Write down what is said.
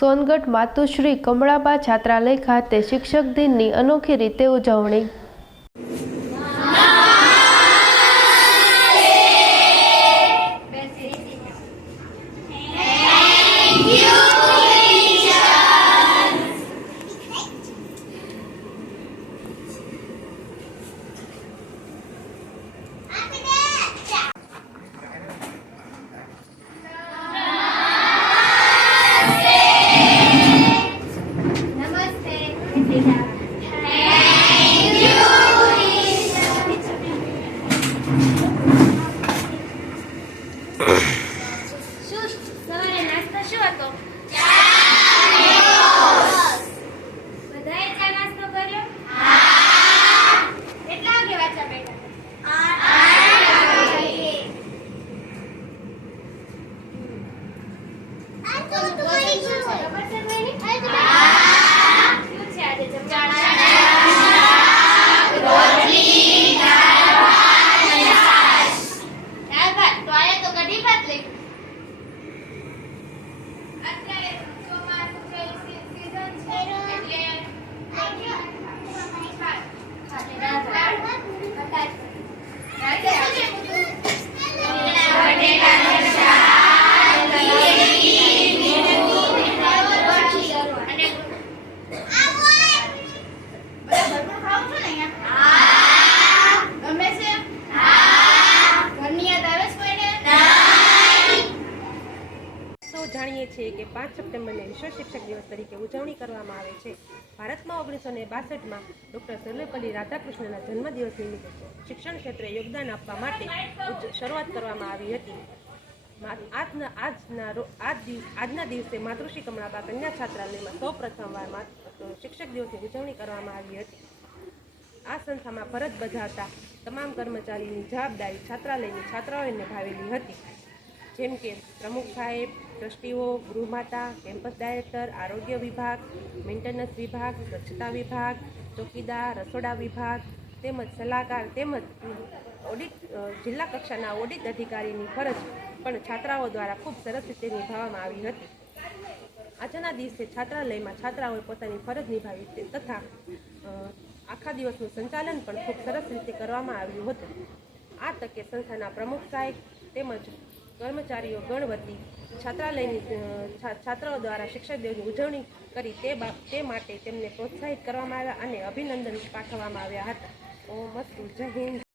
સોનગઢ માતુશ્રી કમળાબા છાત્રાલય ખાતે શિક્ષક દિનની અનોખી રીતે ઉજવણી। જાણીએ છીએ કે 5 સપ્ટેમ્બરને વિશ્વ શિક્ષક દિવસ તરીકે ઉજવણી કરવામાં આવે છે। ભારતમાં 1962માં ડૉક્ટર સર્વપલ્લી રાધાકૃષ્ણના જન્મદિવસ નિમિત્તે શિક્ષણ ક્ષેત્રે યોગદાન આપવા માટે શરૂઆત કરવામાં આવી હતી। આજના દિવસે માતૃશ્રી કમળાબા કન્યા છાત્રાલયમાં સૌ પ્રથમવાર શિક્ષક દિવસની ઉજવણી કરવામાં આવી હતી। આ સંસ્થામાં ફરજ બજાવતા તમામ કર્મચારીની જવાબદારી છાત્રાલયની છાત્રાઓએ નિભાવેલી હતી, જેમ કે પ્રમુખ સાહેબ, ટ્રસ્ટીઓ, ગૃહમાતા, કેમ્પસ ડાયરેક્ટર, આરોગ્ય વિભાગ, મેન્ટેનન્સ વિભાગ, સ્વચ્છતા વિભાગ, ચોકીદાર, રસોડા વિભાગ તેમજ સલાહકાર તેમજ જિલ્લા કક્ષાના ઓડિટ અધિકારીની ફરજ પણ છાત્રાઓ દ્વારા ખૂબ સરસ રીતે નિભાવવામાં આવી હતી। આજના દિવસે છાત્રાલયમાં છાત્રાઓએ પોતાની ફરજ નિભાવી છે તથા આખા દિવસનું સંચાલન પણ ખૂબ સરસ રીતે કરવામાં આવ્યું હતું। આ તકે સંસ્થાના પ્રમુખ સાહેબ તેમજ કર્મચારીઓ ગણ વતી છાત્રાઓ દ્વારા શિક્ષક દિવસની ઉજવણી કરી તે માટે તેમને પ્રોત્સાહિત કરવામાં આવ્યા અને અભિનંદન પાઠવવામાં આવ્યા હતા। ઓમ અસ્તુ, જય હિન્દ।